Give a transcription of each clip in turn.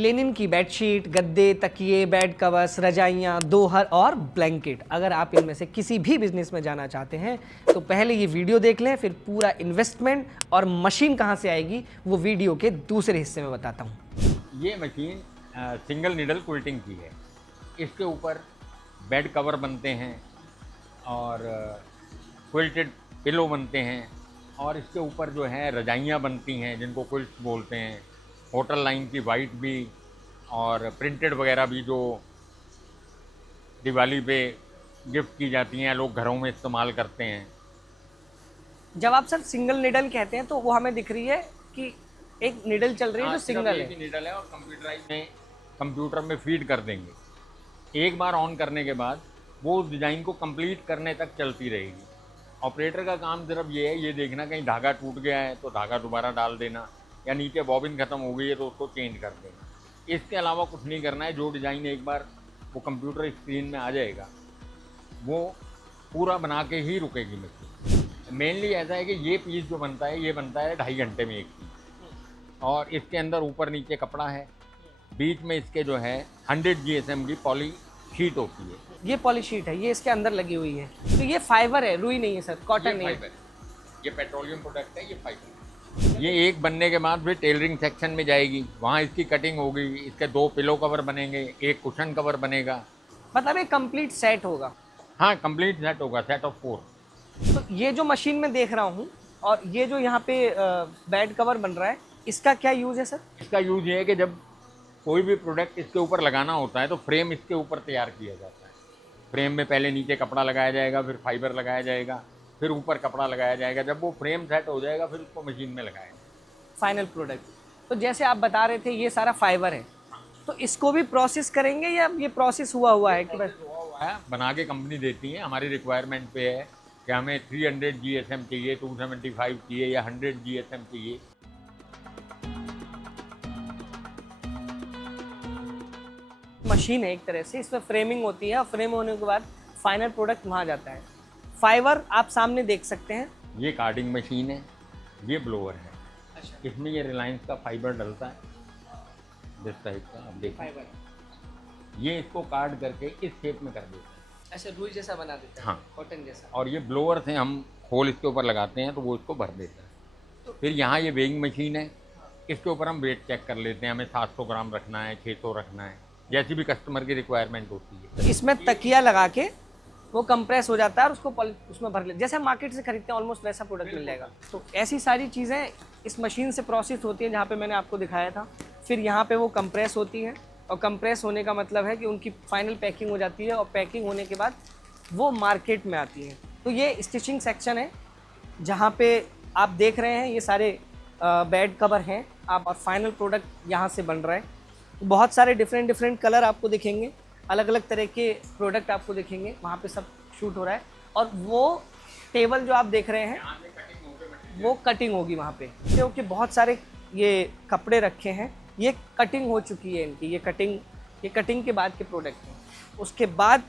Lenin की bedsheet, गद्दे, तकिए, बेड कवर्स, रजाइयाँ, दोहर और ब्लैंकेट। अगर आप इनमें से किसी भी बिजनेस में जाना चाहते हैं तो पहले ये वीडियो देख लें, फिर पूरा इन्वेस्टमेंट और मशीन कहाँ से आएगी वो वीडियो के दूसरे हिस्से में बताता हूँ। ये मशीन सिंगल नीडल क्विल्टिंग की है। इसके ऊपर बेड कवर बनते हैं और क्विल्टेड पिलो बनते हैं और इसके ऊपर जो है रजाइयाँ बनती हैं जिनको क्विल्ट्स बोलते हैं। होटल लाइन की वाइट भी और प्रिंटेड वगैरह भी जो दिवाली पे गिफ्ट की जाती हैं, लोग घरों में इस्तेमाल करते हैं। जब आप सर सिंगल निडल कहते हैं तो वो हमें दिख रही है कि एक निडल चल रही है जो सिंगल है। निडल है और कंप्यूटराइज में कंप्यूटर में फीड कर देंगे। एक बार ऑन करने के बाद वो डिज़ाइन को कंप्लीट करने तक चलती रहेगी। ऑपरेटर का काम सिर्फ ये है, ये देखना कहीं धागा टूट गया है तो धागा दोबारा डाल देना, या नीचे बॉबिन ख़त्म हो गई है तो उसको चेंज कर देना। इसके अलावा कुछ नहीं करना है। जो डिज़ाइन एक बार वो कंप्यूटर स्क्रीन में आ जाएगा वो पूरा बना के ही रुकेगी मशीन। मेनली ऐसा है कि ये पीस जो बनता है ये बनता है 2.5 घंटे में एक पीस, और इसके अंदर ऊपर नीचे कपड़ा है, बीच में इसके जो है 100 GSM की पॉली शीट होती है। ये पॉली शीट है, ये इसके अंदर लगी हुई है। तो ये फाइबर है, रुई नहीं है सर, कॉटन नहीं है। ये पेट्रोलियम प्रोडक्ट है, ये फाइबर। ये एक बनने के बाद फिर टेलरिंग सेक्शन में जाएगी, वहाँ इसकी कटिंग होगी, इसके 2 पिलो कवर बनेंगे, एक कुशन कवर बनेगा। मतलब एक कंप्लीट सेट होगा। हाँ, कंप्लीट सेट होगा, सेट ऑफ 4। तो ये जो मशीन में देख रहा हूँ और ये जो यहाँ पे बेड कवर बन रहा है, इसका क्या यूज़ है सर? इसका यूज़ ये है कि जब कोई भी प्रोडक्ट इसके ऊपर लगाना होता है तो फ्रेम इसके ऊपर तैयार किया जाता है। फ्रेम में पहले नीचे कपड़ा लगाया जाएगा, फिर फाइबर लगाया जाएगा, फिर ऊपर कपड़ा लगाया जाएगा। जब वो फ्रेम सेट हो जाएगा फिर उसको मशीन में लगाया जाएगा। Final product. तो जैसे आप बता रहे थे ये सारा फाइबर है, तो इसको भी प्रोसेस करेंगे या ये प्रोसेस हुआ है कि बस हुआ है? बना के कंपनी देती है, हमारी रिक्वायरमेंट पे है कि हमें 300 GSM चाहिए, 275 चाहिए या 100 GSM चाहिए। मशीन है एक तरह से, इसमें फ्रेमिंग होती है और फ्रेम होने के बाद फाइनल प्रोडक्ट वहाँ जाता है। फाइबर आप सामने देख सकते हैं। ये कार्डिंग मशीन है, ये ब्लोअर है। अच्छा। इसमें ये रिलायंस का फाइबर डलता है, जिस टाइप का आप देखिए। फाइबर ये इसको काट करके इस शेप में कर देते हैं। ऐसे रुई जैसा बना देता है। हाँ, कॉटन जैसा। और ये ब्लोअर से हम होल इसके ऊपर लगाते हैं तो वो इसको भर देता है। फिर यहाँ ये वेइंग मशीन है, इसके ऊपर हम वेट चेक कर लेते हैं। हमें 700 ग्राम रखना है, 600 रखना है, जैसी भी कस्टमर की रिक्वायरमेंट होती है। तो इसमें तकिया लगा के वो कंप्रेस हो जाता है और उसको उसमें भर ले, जैसे हम मार्केट से खरीदते हैं ऑलमोस्ट वैसा प्रोडक्ट मिल जाएगा। तो ऐसी सारी चीज़ें इस मशीन से प्रोसेस होती हैं जहाँ पे मैंने आपको दिखाया था। फिर यहाँ पे वो कंप्रेस होती हैं और कंप्रेस होने का मतलब है कि उनकी फाइनल पैकिंग हो जाती है और पैकिंग होने के बाद वो मार्केट में आती हैं। तो ये स्टिचिंग सेक्शन है जहाँ पे आप देख रहे हैं ये सारे बेड कवर हैं आप, और फाइनल प्रोडक्ट यहाँ से बन रहा है। बहुत सारे डिफरेंट कलर आपको दिखेंगे, अलग अलग तरह के प्रोडक्ट आपको दिखेंगे, वहाँ पे सब शूट हो रहा है। और वो टेबल जो आप देख रहे हैं वो कटिंग होगी वहाँ पे, क्योंकि बहुत सारे ये कपड़े रखे हैं, ये कटिंग हो चुकी है इनकी। ये कटिंग के बाद के प्रोडक्ट हैं, उसके बाद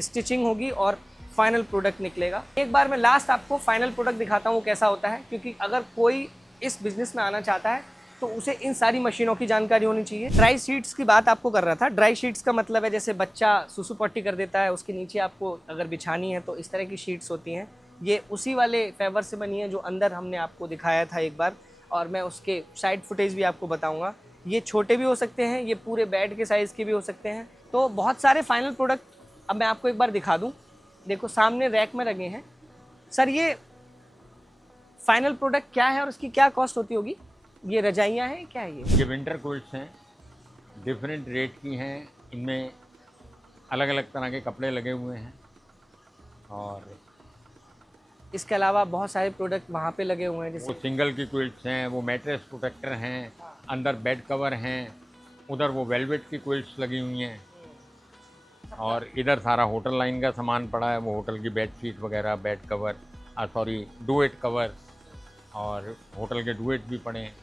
स्टिचिंग होगी और फाइनल प्रोडक्ट निकलेगा। एक बार मैं लास्ट आपको फाइनल प्रोडक्ट दिखाता हूँ वो कैसा होता है, क्योंकि अगर कोई इस बिज़नेस में आना चाहता है तो उसे इन सारी मशीनों की जानकारी होनी चाहिए। ड्राई शीट्स की बात आपको कर रहा था। ड्राई शीट्स का मतलब है जैसे बच्चा सुसु पट्टी कर देता है, उसके नीचे आपको अगर बिछानी है तो इस तरह की शीट्स होती हैं। ये उसी वाले फाइबर से बनी है जो अंदर हमने आपको दिखाया था एक बार, और मैं उसके साइड फुटेज भी आपको बताऊँगा। ये छोटे भी हो सकते हैं, ये पूरे बेड के साइज़ के भी हो सकते हैं। तो बहुत सारे फाइनल प्रोडक्ट अब मैं आपको एक बार दिखा दूँ। देखो सामने रैक में लगे हैं। सर ये फाइनल प्रोडक्ट क्या है और इसकी क्या कॉस्ट होती होगी? ये रजाइयाँ हैं, क्या है ये विंटर क्विल्ट्स हैं, डिफरेंट रेट की हैं। इनमें अलग अलग तरह के कपड़े लगे हुए हैं और इसके अलावा बहुत सारे प्रोडक्ट वहाँ पे लगे हुए हैं, वो जैसे सिंगल की क्विल्ट्स हैं, वो मैट्रेस प्रोटेक्टर हैं, अंदर बेड कवर हैं, उधर वो वेलवेट की क्विल्ट्स लगी हुई हैं, और इधर सारा होटल लाइन का सामान पड़ा है। वो होटल की बेड शीट वगैरह, बेड कवर, डुएट कवर, और होटल के डुएट भी पड़े हैं।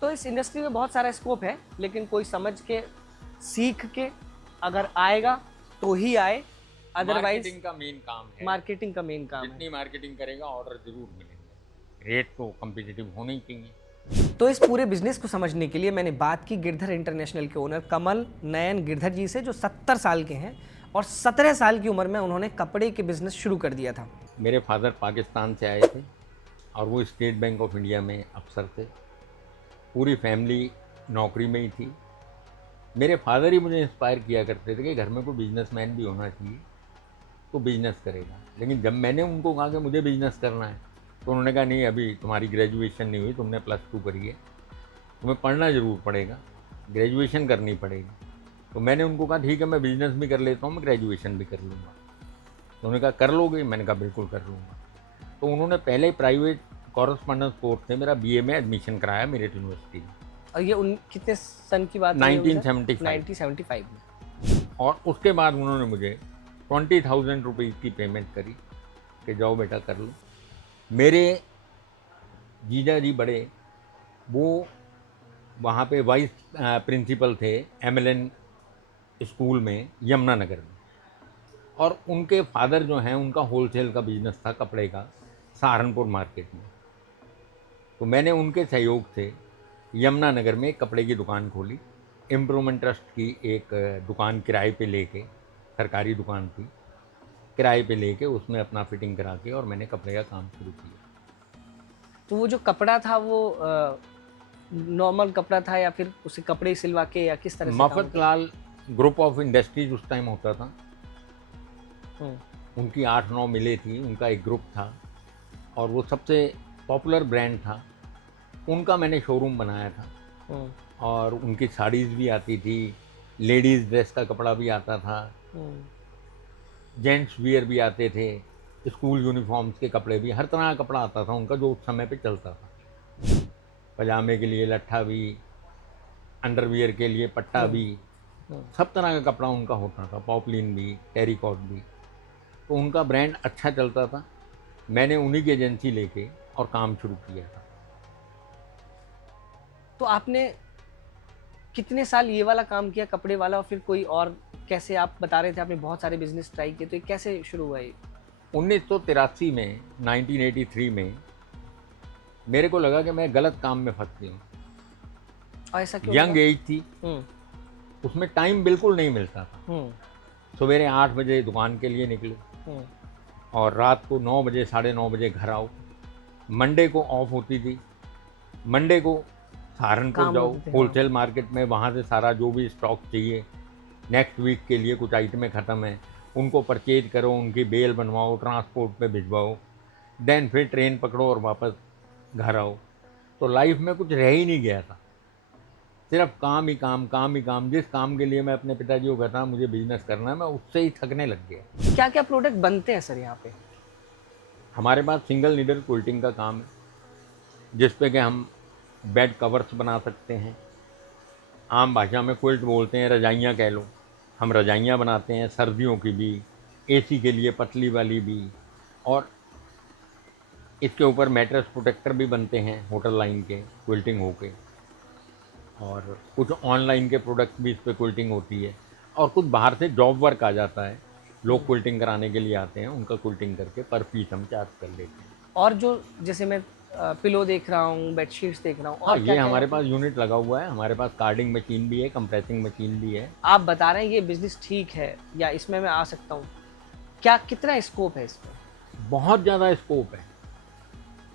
तो इस इंडस्ट्री में बहुत सारा स्कोप है, लेकिन कोई समझ के सीख के अगर आएगा तो ही आए, अदरवाइज मार्केटिंग का मेन काम है। मार्केटिंग का मेन काम है। जितनी मार्केटिंग करेगा ऑर्डर जरूर मिलेंगे। रेट तो कम्पिटिटिव होने ही चाहिए। तो इस पूरे बिजनेस को समझने के लिए मैंने बात की गिरधर इंटरनेशनल के ओनर कमल नयन गिरधर जी से, जो 70 साल के हैं और 17 साल की उम्र में उन्होंने कपड़े के बिजनेस शुरू कर दिया था। मेरे फादर पाकिस्तान से आए थे और वो स्टेट बैंक ऑफ इंडिया में अफसर थे। पूरी फैमिली नौकरी में ही थी। मेरे फादर ही मुझे इंस्पायर किया करते थे कि घर में कोई बिजनेसमैन भी होना चाहिए तो बिजनेस करेगा। लेकिन जब मैंने उनको कहा कि मुझे बिजनेस करना है तो उन्होंने कहा नहीं, अभी तुम्हारी ग्रेजुएशन नहीं हुई, तुमने +2 करी है, तुम्हें पढ़ना ज़रूर पड़ेगा, ग्रेजुएशन करनी पड़ेगी। तो मैंने उनको कहा ठीक है, मैं बिजनेस भी कर लेता हूँ, मैं ग्रेजुएशन भी कर लूँगा। तो उन्होंने कहा कर लोगे? मैंने कहा बिल्कुल कर लूँगा। तो उन्होंने पहले प्राइवेट कॉरेस्पॉन्डेंस कोर्स से मेरा BA में एडमिशन कराया मेरिट यूनिवर्सिटी में। और ये कितने सन की बात है? 1975 में। और उसके बाद उन्होंने मुझे 20,000 रुपीज़ की पेमेंट करी कि जाओ बेटा कर लो। मेरे जीजा जी बड़े, वो वहाँ पे वाइस प्रिंसिपल थे MLN स्कूल में यमुनानगर में, और उनके फादर जो हैं उनका होलसेल का बिजनेस था कपड़े का सहारनपुर मार्केट में। तो मैंने उनके सहयोग से यमुनानगर में एक कपड़े की दुकान खोली। इम्प्रूवमेंट ट्रस्ट की एक दुकान किराए पे लेके, सरकारी दुकान थी, किराए पे लेके उसमें अपना फिटिंग करा के और मैंने कपड़े का काम शुरू किया। तो वो जो कपड़ा था वो नॉर्मल कपड़ा था या फिर उसे कपड़े सिलवा के या किस तरह से? मफतलाल ग्रुप ऑफ इंडस्ट्रीज उस टाइम होता था, उनकी 8-9 मिलें थी, उनका एक ग्रुप था और वो सबसे पॉपुलर ब्रांड था। उनका मैंने शोरूम बनाया था और उनकी साड़ीज़ भी आती थी, लेडीज़ ड्रेस का कपड़ा भी आता था, जेंट्स वियर भी आते थे, स्कूल यूनिफॉर्म्स के कपड़े भी, हर तरह का कपड़ा आता था उनका जो उस समय पे चलता था। पजामे के लिए लट्ठा भी, अंडरवियर के लिए पट्टा भी, सब तरह का कपड़ा उनका होता था, पॉपलिन भी, टेरिकॉट भी। तो उनका ब्रांड अच्छा चलता था। मैंने उन्हीं की एजेंसी लेके और काम शुरू किया था। तो आपने कितने साल ये वाला काम किया, कपड़े वाला, और फिर कोई और कैसे? आप बता रहे थे आपने बहुत सारे बिजनेस ट्राई किए, तो ये कैसे शुरू हुआ? 1983 में, 1983 में मेरे को लगा कि मैं गलत काम में फंस गई हूँ। और ऐसा क्यों? यंग एज थी, उसमें टाइम बिल्कुल नहीं मिलता था। सवेरे 8 बजे दुकान के लिए निकले और रात को 9 बजे, 9:30 बजे घर आओ। मंडे को ऑफ होती थी, मंडे को सहारनपुर जाओ होलसेल मार्केट में, वहाँ से सारा जो भी स्टॉक चाहिए नेक्स्ट वीक के लिए, कुछ आइटमें ख़त्म हैं उनको परचेज करो, उनकी बेल बनवाओ, ट्रांसपोर्ट पे भिजवाओ, देन फिर ट्रेन पकड़ो और वापस घर आओ। तो लाइफ में कुछ रह ही नहीं गया था, सिर्फ काम ही काम, काम ही काम। जिस काम के लिए मैं अपने पिताजी को कहता मुझे बिजनेस करना है, मैं उससे ही थकने लग गया। क्या क्या प्रोडक्ट बनते हैं सर यहाँ पे? हमारे पास सिंगल नीडल क्विल्टिंग का काम है, जिस पे कि हम बेड कवर्स बना सकते हैं। आम भाषा में क्विल्ट बोलते हैं, रजाइयाँ कह लो। हम रजाइयाँ बनाते हैं, सर्दियों की भी, AC के लिए पतली वाली भी, और इसके ऊपर मैट्रेस प्रोटेक्टर भी बनते हैं होटल लाइन के, क्विल्टिंग होके। और कुछ ऑनलाइन के प्रोडक्ट भी इस पर क्विल्टिंग होती है, और कुछ बाहर से जॉब वर्क आ जाता है, लोग क्विल्टिंग कराने के लिए आते हैं, उनका क्विल्टिंग करके पर पीस हम चार्ज कर लेते हैं। और जो जैसे मैं पिलो देख रहा हूँ, बेडशीट्स देख रहा हूँ, हाँ, ये हमारे पास यूनिट लगा हुआ है। हमारे पास कार्डिंग मशीन भी है, कंप्रेसिंग मशीन भी है। आप बता रहे हैं ये बिजनेस ठीक है या इसमें मैं आ सकता हूँ, क्या कितना स्कोप है इसमें? बहुत ज़्यादा स्कोप है,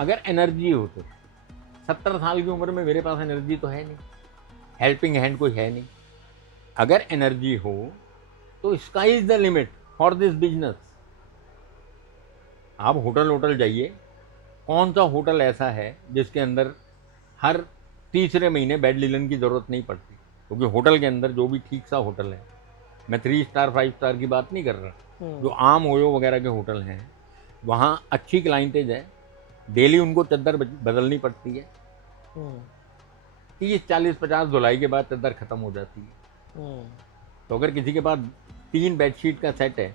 अगर एनर्जी हो तो। 70 साल की उम्र में मेरे पास एनर्जी तो है नहीं, हेल्पिंग हैंड कोई है नहीं। अगर एनर्जी हो तो sky is the limit for this business. आप होटल जाइए, कौन सा होटल ऐसा है जिसके अंदर हर तीसरे महीने बेड लिनन की ज़रूरत नहीं पड़ती? क्योंकि होटल के अंदर जो भी ठीक सा होटल है, मैं 3 स्टार 5 स्टार की बात नहीं कर रहा, जो आम ओयो वगैरह के होटल हैं, वहाँ अच्छी क्लाइंटेज है, डेली उनको चद्दर बदलनी पड़ती है। 30, 40, 50 धुलाई के बाद चद्दर ख़त्म हो जाती है। तो अगर किसी के पास 3 बेडशीट का सेट है,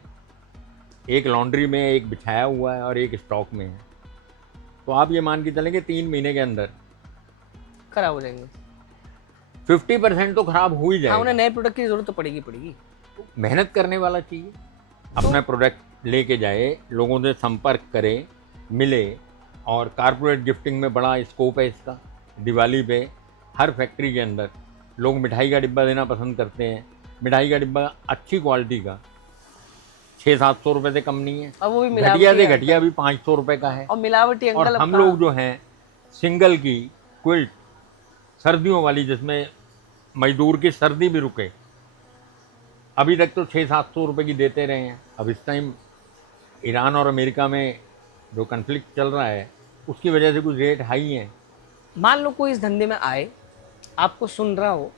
एक लॉन्ड्री में, एक बिछाया हुआ है और एक स्टॉक में है, तो आप ये मान के चलेंगे 3 महीने के अंदर खराब हो जाएंगे। 50% तो खराब हो ही जाएगा। उन्हें नए प्रोडक्ट की जरूरत तो पड़ेगी। तो मेहनत करने वाला चाहिए, अपना प्रोडक्ट लेके जाए, लोगों से संपर्क करे, मिले, और कारपोरेट गिफ्टिंग में बड़ा स्कोप है इसका। दिवाली पे हर फैक्ट्री के अंदर लोग मिठाई का डिब्बा देना पसंद करते हैं। मिठाई का डिब्बा अच्छी क्वालिटी का 600-700 रुपये से कम नहीं है, और वो भी घटिया मिलावटी से है घटिया भी 500 रुपये का है। और मिलावटी और अंकल। हम लोग जो हैं सिंगल की क्विल्ट सर्दियों वाली, जिसमें मजदूर की सर्दी भी रुके, अभी तक तो 600-700 रुपये की देते रहे हैं। अब इस टाइम ईरान और अमेरिका में जो कन्फ्लिक्ट चल रहा है उसकी वजह से कुछ रेट हाई हैं। मान लो कोई इस धंधे में आए, आपको सुन रहा हो,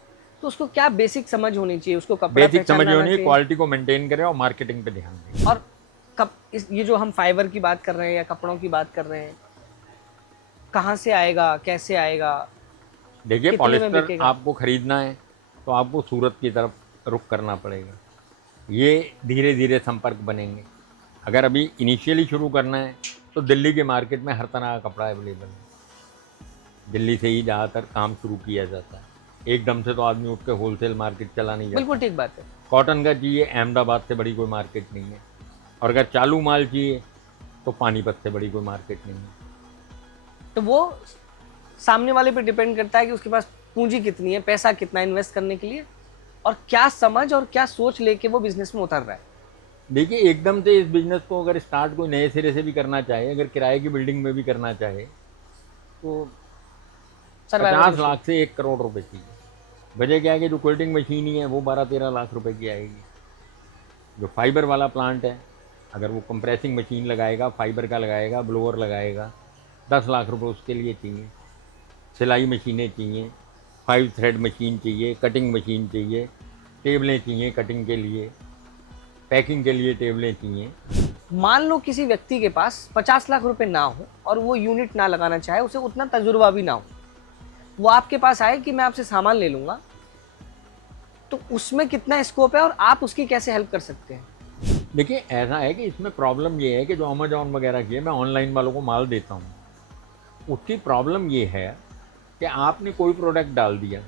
तो उसको क्या बेसिक समझ होनी चाहिए? उसको कपड़ा बेसिक पहचानना समझ आना होनी है, चाहिए। क्वालिटी को मेंटेन करें और मार्केटिंग पे ध्यान दें। और ये जो हम फाइबर की बात कर रहे हैं या कपड़ों की बात कर रहे हैं, कहाँ से आएगा, कैसे आएगा? देखिए, कितने में पॉलिस्टर बिकेगा? आपको खरीदना है तो आपको सूरत की तरफ रुख करना पड़ेगा। ये धीरे धीरे संपर्क बनेंगे। अगर अभी इनिशियली शुरू करना है तो दिल्ली के मार्केट में हर तरह का कपड़ा अवेलेबल है। दिल्ली से ही ज़्यादातर काम शुरू किया जाता है। एकदम से तो आदमी उठ के होलसेल मार्केट चला नहीं जाता। बिल्कुल ठीक बात है। कॉटन का चाहिए, अहमदाबाद से बड़ी कोई मार्केट नहीं है। और अगर चालू माल चाहिए तो पानीपत से बड़ी कोई मार्केट नहीं है। तो वो सामने वाले पे डिपेंड करता है कि उसके पास पूंजी कितनी है, पैसा कितना इन्वेस्ट करने के लिए, और क्या समझ और क्या सोच लेके वो बिजनेस में उतर रहा है। देखिए, एकदम से इस बिज़नेस को अगर स्टार्ट कोई नए सिरे से भी करना चाहे, अगर किराए की बिल्डिंग में भी करना चाहे, तो 50 लाख से 1 करोड़ रुपए चाहिए। वजह क्या है कि जो कोल्डिंग मशीन ही है वो 12-13 लाख रुपए की आएगी। जो फाइबर वाला प्लांट है, अगर वो कंप्रेसिंग मशीन लगाएगा, फाइबर का लगाएगा, ब्लोअर लगाएगा, 10 लाख रुपए उसके लिए चाहिए। सिलाई मशीनें चाहिए, 5 थ्रेड मशीन चाहिए, कटिंग मशीन चाहिए, टेबलें चाहिए कटिंग के लिए, पैकिंग के लिए टेबलें चाहिए। मान लो किसी व्यक्ति के पास 50 लाख रुपए ना हो और वो यूनिट ना लगाना चाहे, उसे उतना तजुर्बा भी ना हो, वो आपके पास आए कि मैं आपसे सामान ले लूंगा, तो उसमें कितना स्कोप है और आप उसकी कैसे हेल्प कर सकते हैं? देखिए, ऐसा है कि इसमें प्रॉब्लम ये है कि जो अमेजॉन वगैरह की है, मैं ऑनलाइन वालों को माल देता हूँ, उसकी प्रॉब्लम ये है कि आपने कोई प्रोडक्ट डाल दिया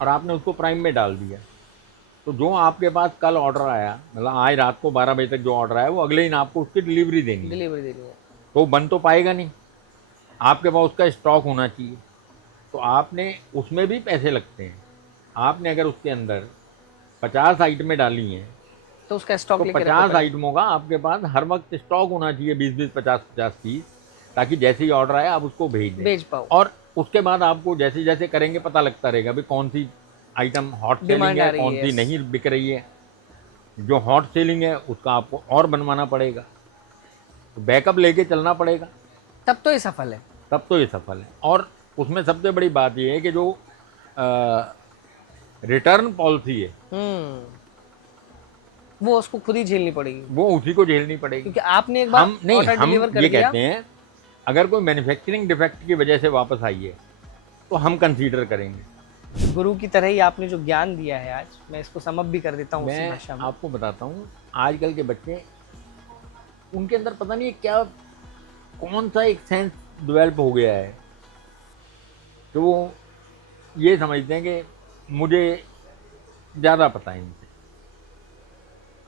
और आपने उसको प्राइम में डाल दिया, तो जो आपके पास कल ऑर्डर आया, मतलब आज रात को 12 बजे तक जो ऑर्डर आया, वो अगले दिन आपको उसकी डिलीवरी देनी है। डिलीवरी देनी है तो वो बन तो पाएगा नहीं, आपके पास उसका स्टॉक होना चाहिए। तो आपने उसमें भी पैसे लगते हैं। आपने अगर उसके अंदर 50 आइटमें डाली हैं तो उसका स्टॉक तो लेके 50 आइटमों का आपके पास हर वक्त स्टॉक होना चाहिए, 20-20, 50-50 पीस, ताकि जैसे ही ऑर्डर आया आप उसको भेज दें। भेज पाओ। और उसके बाद आपको जैसे जैसे करेंगे पता लगता रहेगा भाई कौन सी आइटम हॉट सेलिंग है, कौन सी नहीं बिक रही है। जो हॉट सेलिंग है उसका आपको और बनवाना पड़ेगा, तो बैकअप लेके चलना पड़ेगा, तब तो ये सफल है। तब तो ये सफल है। और उसमें सबसे बड़ी बात ये है कि जो रिटर्न पॉलिसी है वो उसको खुद ही झेलनी पड़ेगी, वो उसी को झेलनी पड़ेगी। क्योंकि आपने एक बार हम नहीं, ऑर्डर हम डिलीवर कर ये दिया। कहते हैं अगर कोई मैन्युफैक्चरिंग डिफेक्ट की वजह से वापस आई है तो हम कंसीडर करेंगे। गुरु की तरह ही आपने जो ज्ञान दिया है आज, मैं इसको समअप भी कर देता हूँ उसी मैं भाषा में। आपको बताता हूँ, आजकल के बच्चे, उनके अंदर पता नहीं क्या कौन सा एक सेंस डेवलप हो गया है, तो वो ये समझते हैं कि मुझे ज़्यादा पता है इनसे,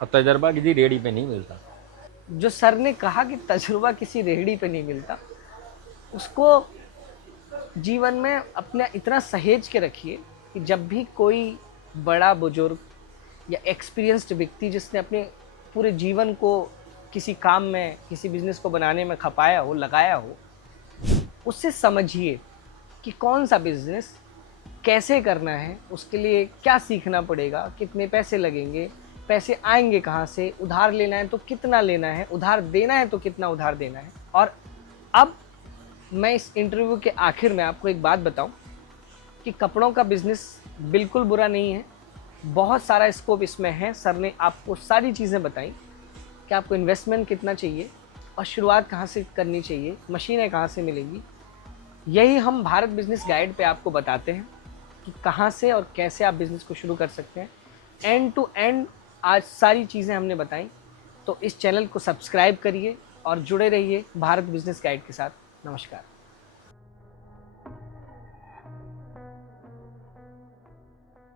और तजर्बा किसी रेडी पे नहीं मिलता। जो सर ने कहा कि तजुर्बा किसी रेहड़ी पे नहीं मिलता, उसको जीवन में अपने इतना सहेज के रखिए कि जब भी कोई बड़ा बुजुर्ग या एक्सपीरियंस्ड व्यक्ति जिसने अपने पूरे जीवन को किसी काम में, किसी बिजनेस को बनाने में खपाया हो, लगाया हो, उससे समझिए कि कौन सा बिजनेस कैसे करना है, उसके लिए क्या सीखना पड़ेगा, कितने पैसे लगेंगे, पैसे आएंगे कहाँ से, उधार लेना है तो कितना लेना है, उधार देना है तो कितना उधार देना है। और अब मैं इस इंटरव्यू के आखिर में आपको एक बात बताऊं कि कपड़ों का बिजनेस बिल्कुल बुरा नहीं है, बहुत सारा स्कोप इसमें है। सर ने आपको सारी चीज़ें बताई कि आपको इन्वेस्टमेंट कितना चाहिए और शुरुआत कहाँ से करनी चाहिए, मशीनें कहाँ से मिलेंगी। यही हम भारत बिजनेस गाइड पे आपको बताते हैं कि कहाँ से और कैसे आप बिज़नेस को शुरू कर सकते हैं। एंड टू एंड आज सारी चीज़ें हमने बताई। तो इस चैनल को सब्सक्राइब करिए और जुड़े रहिए भारत बिजनेस गाइड के साथ। नमस्कार।